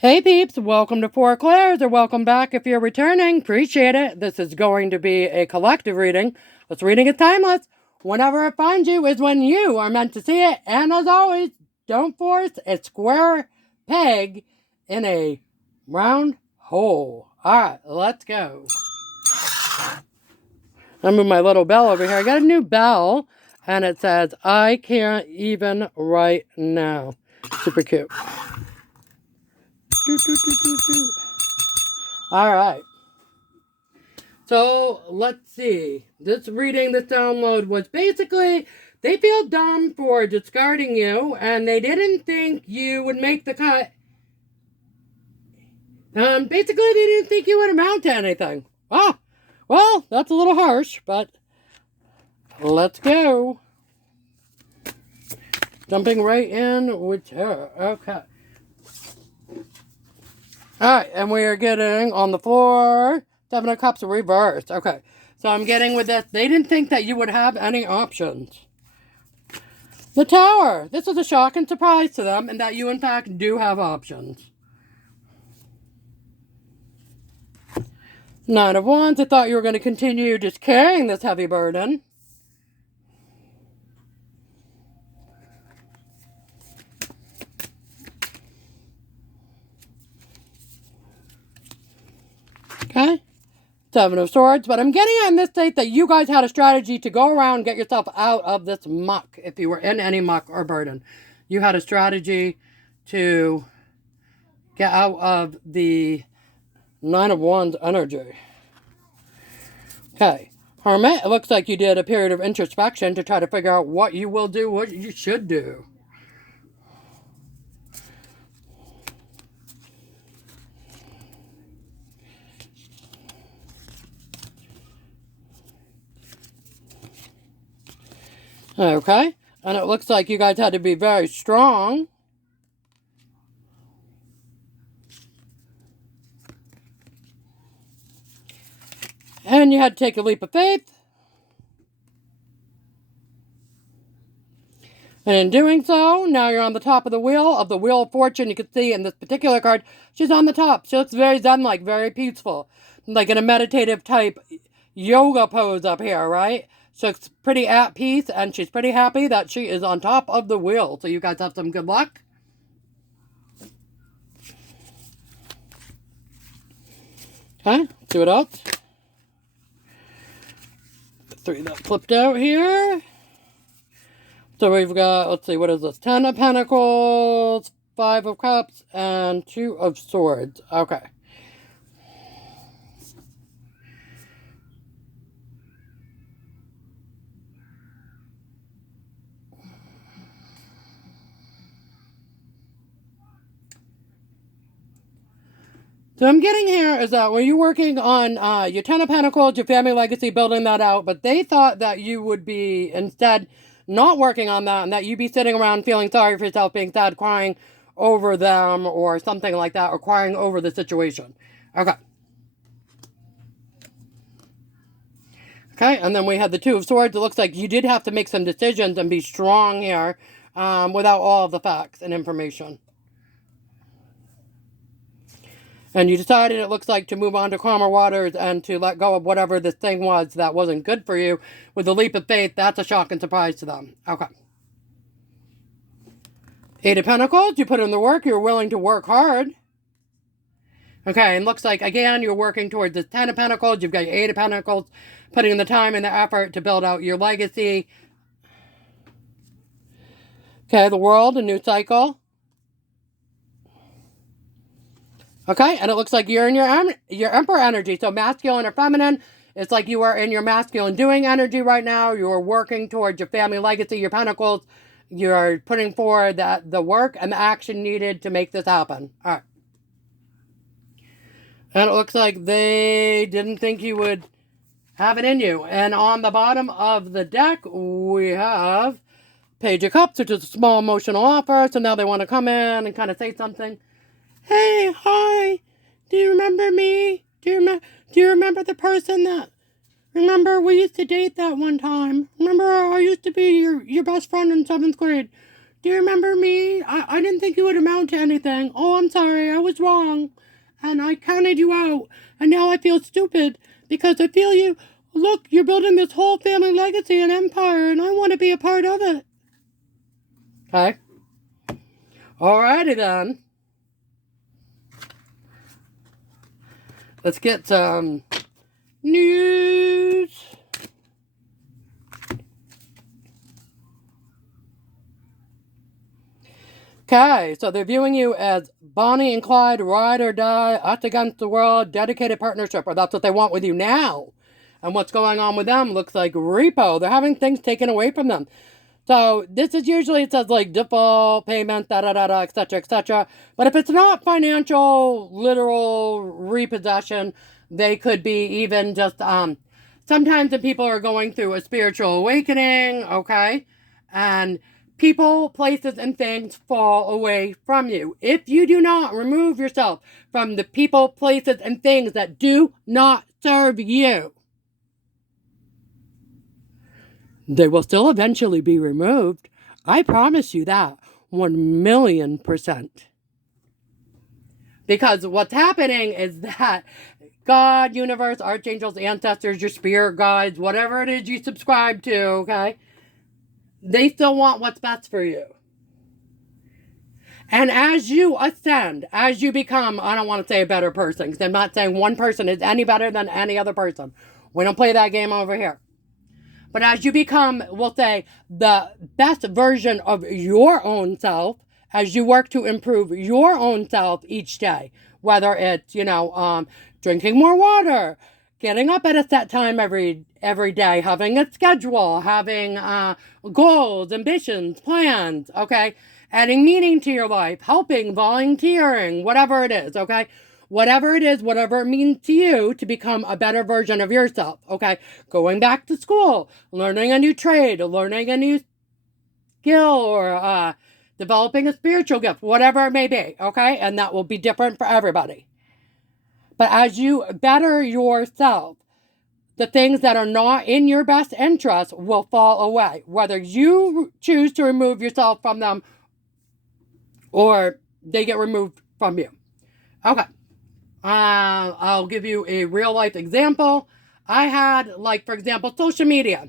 Hey peeps, welcome to Four Clairs, or welcome back if you're returning. Appreciate it. This is going to be a collective reading. This reading is timeless. Whenever it finds you is when you are meant to see it. And as always, don't force a square peg in a round hole. Alright, let's go. I'll move my little bell over here. I got a new bell, and it says, I can't even right now. Super cute. All right. So let's see. This reading, this download was basically they feel dumb for discarding you, and they didn't think you would make the cut. Basically, they didn't think you would amount to anything. Ah, well, that's a little harsh, but let's go. Jumping right in with her. Okay. Alright, and we are getting on the floor, Seven of Cups reversed. Okay, so I'm getting with this. They didn't think that you would have any options. The Tower. This was a shock and surprise to them, and that you, in fact, do have options. Nine of Wands. I thought you were going to continue just carrying this heavy burden. Okay. Seven of Swords. But I'm getting in this state that you guys had a strategy to go around and get yourself out of this muck. If you were in any muck or burden, you had a strategy to get out of the Nine of Wands energy. Okay. Hermit, it looks like you did a period of introspection to try to figure out what you will do, what you should do. Okay. And it looks like you guys had to be very strong. And you had to take a leap of faith. And in doing so, now you're on the top of the Wheel of Fortune. You can see in this particular card, she's on the top. She looks very zen-like, very peaceful. Like in a meditative type yoga pose up here, right? She looks pretty at peace, and she's pretty happy that she is on top of the wheel. So you guys have some good luck. Okay, let's see what else. The three that flipped out here. So we've got, let's see, what is this? 10 of Pentacles, 5 of Cups, and 2 of Swords. Okay. So I'm getting here is that when you're working on your 10 of Pentacles, your family legacy, building that out, but they thought that you would be instead not working on that, and that you'd be sitting around feeling sorry for yourself, being sad, crying over them, or something like that, or crying over the situation. Okay. Okay, and then we had the Two of Swords. It looks like you did have to make some decisions and be strong here without all of the facts and information. And you decided, it looks like, to move on to calmer waters and to let go of whatever this thing was that wasn't good for you. With the leap of faith, that's a shock and surprise to them. Okay. Eight of Pentacles, you put in the work. You're willing to work hard. Okay, and looks like, again, you're working towards the 10 of Pentacles. You've got your 8 of Pentacles, putting in the time and the effort to build out your legacy. Okay, the World, a new cycle. Okay, and it looks like you're in your Emperor energy. So masculine or feminine, it's like you are in your masculine doing energy right now. You're working towards your family legacy, your pentacles. You're putting forward the work and the action needed to make this happen. All right. And it looks like they didn't think you would have it in you. And on the bottom of the deck, we have Page of Cups, which is a small emotional offer. So now they want to come in and kind of say something. Hey, hi, do you remember me? Do you remember the person that, remember we used to date that one time? Remember I used to be your best friend in 7th grade? Do you remember me? I didn't think you would amount to anything. Oh, I'm sorry. I was wrong. And I counted you out. And now I feel stupid because I feel you. Look, you're building this whole family legacy and empire, and I want to be a part of it. Okay? Alrighty then. Let's get some news. Okay, so they're viewing you as Bonnie and Clyde, ride or die, us against the world, dedicated partnership, or that's what they want with you now. And what's going on with them looks like repo. They're having things taken away from them. So this is usually, it says like default, payment, da-da-da-da, etc., etc. But if it's not financial, literal repossession, they could be even just, sometimes the people are going through a spiritual awakening, okay? And people, places, and things fall away from you. If you do not remove yourself from the people, places, and things that do not serve you, they will still eventually be removed. I promise you that. 1,000,000%. Because what's happening is that God, universe, archangels, ancestors, your spirit guides, whatever it is you subscribe to, okay? They still want what's best for you. And as you ascend, as you become, I don't want to say a better person, because I'm not saying one person is any better than any other person. We don't play that game over here. But as you become, we'll say, the best version of your own self, as you work to improve your own self each day, whether it's, drinking more water, getting up at a set time every day, having a schedule, having goals, ambitions, plans, okay? Adding meaning to your life, helping, volunteering, whatever it is, okay? Whatever it is, whatever it means to you to become a better version of yourself, okay? Going back to school, learning a new trade, learning a new skill, or developing a spiritual gift, whatever it may be, okay? And that will be different for everybody. But as you better yourself, the things that are not in your best interest will fall away, whether you choose to remove yourself from them or they get removed from you. Okay. I'll give you a real life example. I had, for example, social media.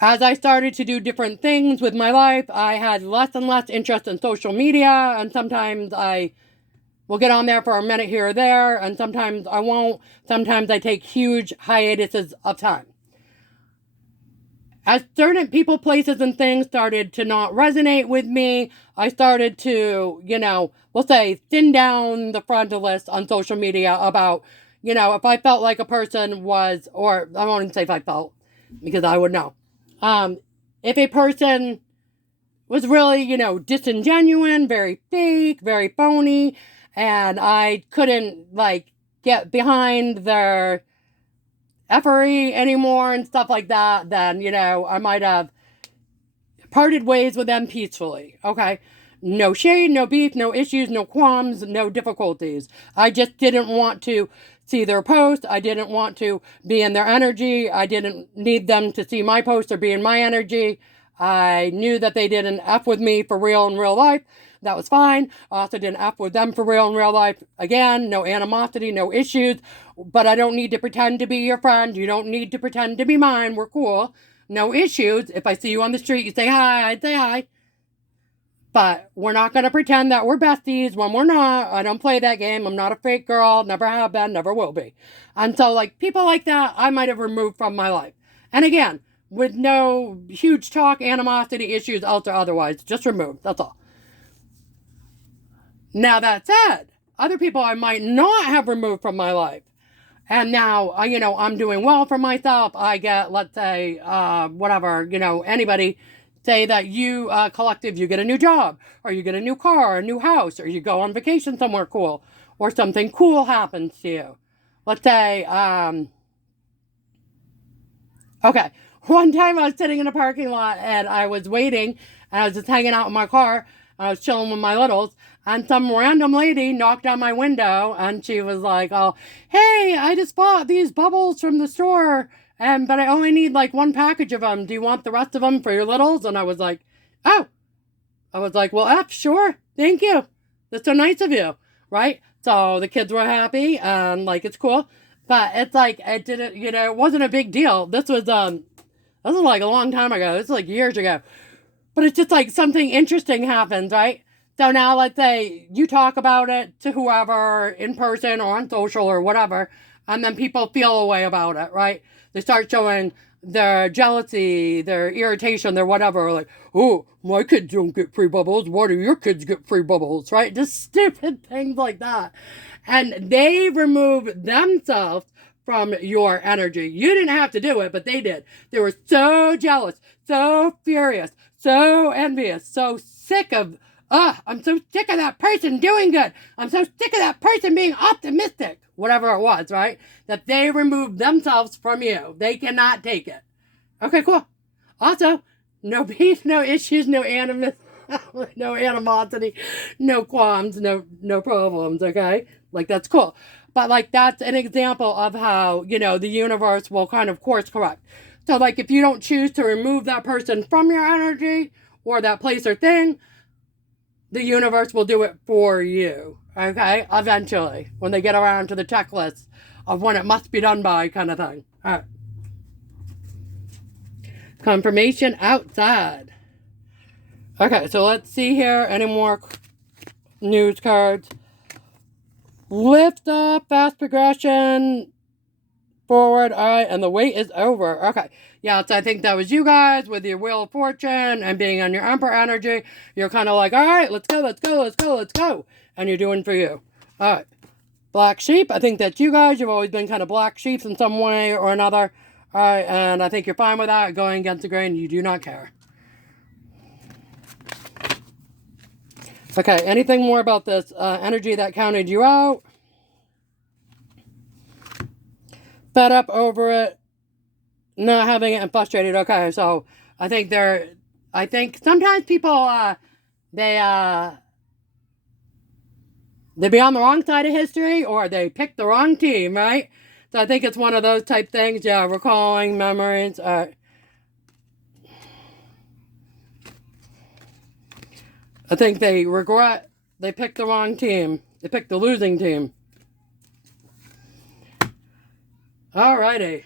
As I started to do different things with my life, I had less and less interest in social media, and sometimes I will get on there for a minute here or there, and sometimes I won't. Sometimes I take huge hiatuses of time. As certain people, places, and things started to not resonate with me, I started to, we'll say, thin down the frontal list on social media about, if I felt like a person was, or I won't even say if I felt, because I would know. If a person was really, disingenuous, very fake, very phony, and I couldn't, get behind their effery anymore and stuff like that, then, I might have parted ways with them peacefully, okay? No shade, no beef, no issues, no qualms, no difficulties. I just didn't want to see their post. I didn't want to be in their energy. I didn't need them to see my post or be in my energy. I knew that they didn't F with me for real in real life. That was fine. I also didn't F with them for real in real life. Again, no animosity, no issues. But I don't need to pretend to be your friend. You don't need to pretend to be mine. We're cool. No issues. If I see you on the street, you say hi, I'd say hi. But we're not going to pretend that we're besties when we're not. I don't play that game. I'm not a fake girl. Never have been. Never will be. And so, people like that, I might have removed from my life. And again, with no huge talk, animosity, issues, else or otherwise. Just removed. That's all. Now, that said, other people I might not have removed from my life. And now, I'm doing well for myself. I get, let's say, anybody say that you, collective, you get a new job, or you get a new car, or a new house, or you go on vacation somewhere cool, or something cool happens to you. Let's say, okay, one time I was sitting in a parking lot, and I was waiting, and I was just hanging out in my car, and I was chilling with my littles, and some random lady knocked on my window, and she was like, oh, hey, I just bought these bubbles from the store, but I only need, one package of them. Do you want the rest of them for your littles? And I was like, oh, I was like, well, sure. Thank you. That's so nice of you. Right? So the kids were happy and like, it's cool. But it's like, it didn't, it wasn't a big deal. This was like a long time ago. This is like years ago. But it's just like something interesting happens, right? So now let's say you talk about it to whoever in person or on social or whatever, and then people feel a way about it, right? They start showing their jealousy, their irritation, their whatever, like, oh, my kids don't get free bubbles. Why do your kids get free bubbles, right? Just stupid things like that. And they remove themselves from your energy. You didn't have to do it, but they did. They were so jealous, so furious, so envious, so sick of, I'm so sick of that person doing good. I'm so sick of that person being optimistic. Whatever it was, right? That they removed themselves from you. They cannot take it. Okay, cool. Also, no beef, no issues, no animus, no animosity, no qualms, no problems, okay? Like, that's cool. But, like, that's an example of how, the universe will kind of course correct. So, like, if you don't choose to remove that person from your energy or that place or thing, the universe will do it for you, okay? Eventually, when they get around to the checklist of when it must be done by kind of thing. All right. Confirmation outside. Okay, so let's see here. Any more news cards? Lift off, fast progression, forward, all right, and the wait is over. Okay, yeah, so I think that was you guys with your Wheel of Fortune and being on your Emperor energy. You're kind of like, all right, let's go, let's go, let's go, let's go. And you're doing for you. All right. Black sheep, I think that's you guys. You've always been kind of black sheep in some way or another. All right, and I think you're fine with that. Going against the grain, you do not care. Okay, anything more about this energy that counted you out? Fed up over it, not having it, and frustrated. Okay, so I think sometimes people, they be on the wrong side of history, or they pick the wrong team, right? So I think it's one of those type things, yeah, recalling memories. I think they regret they picked the wrong team. They picked the losing team. Alrighty.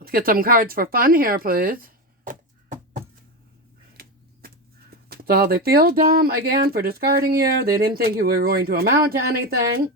Let's get some cards for fun here, please. So how they feel dumb, again, for discarding you. They didn't think you were going to amount to anything.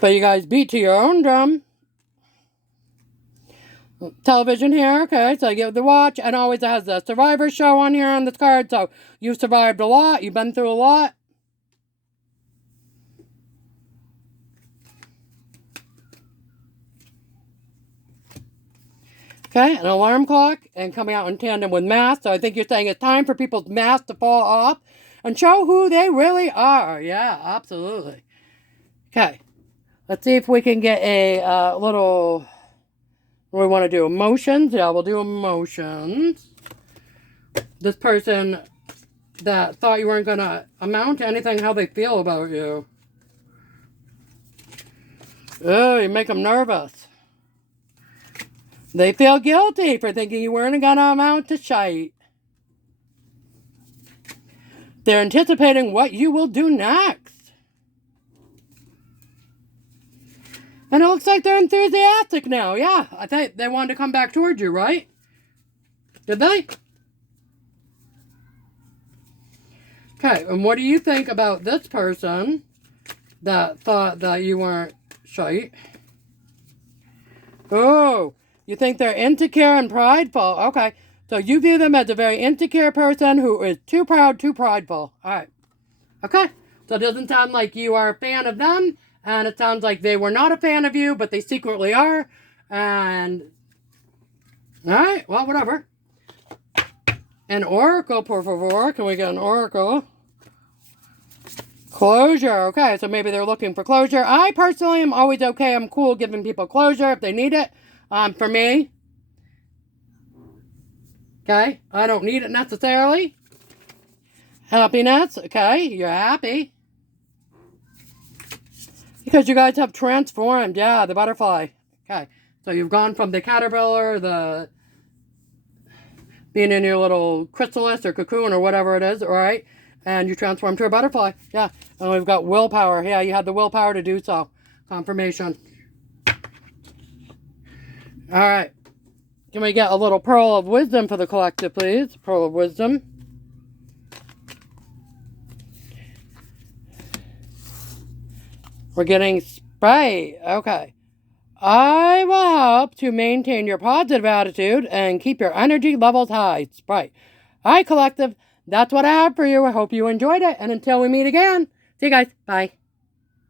But you guys beat to your own drum. Television here, okay, so I give the watch, and always has the Survivor show on here on this card, so you've survived a lot, you've been through a lot. Okay, an alarm clock, and coming out in tandem with masks, so I think you're saying it's time for people's masks to fall off and show who they really are. Yeah, absolutely. Okay, let's see if we can get a little... What do we want to do? Emotions? Yeah, we'll do emotions. This person that thought you weren't going to amount to anything, how they feel about you. Oh, you make them nervous. They feel guilty for thinking you weren't going to amount to shite. They're anticipating what you will do next. And it looks like they're enthusiastic now. Yeah, I think they wanted to come back towards you, right? Did they? Okay, and what do you think about this person that thought that you weren't shite? Oh, you think they're insecure and prideful. Okay, so you view them as a very insecure person who is too proud, too prideful. All right. Okay, so it doesn't sound like you are a fan of them. And it sounds like they were not a fan of you, but they secretly are. And, alright, well, whatever. An oracle, por favor. Can we get an oracle? Closure. Okay, so maybe they're looking for closure. I personally am always okay. I'm cool giving people closure if they need it. For me. Okay, I don't need it necessarily. Happiness. Okay, you're happy. Because you guys have transformed. Yeah, the butterfly. Okay. So you've gone from the caterpillar, the being in your little chrysalis or cocoon or whatever it is, all right? And you transform to a butterfly. Yeah. And we've got willpower. Yeah, you had the willpower to do so. Confirmation. All right. Can we get a little pearl of wisdom for the collective, please? Pearl of wisdom. We're getting Sprite. Okay. I will help to maintain your positive attitude and keep your energy levels high. Sprite. All right, collective. That's what I have for you. I hope you enjoyed it. And until we meet again, see you guys. Bye.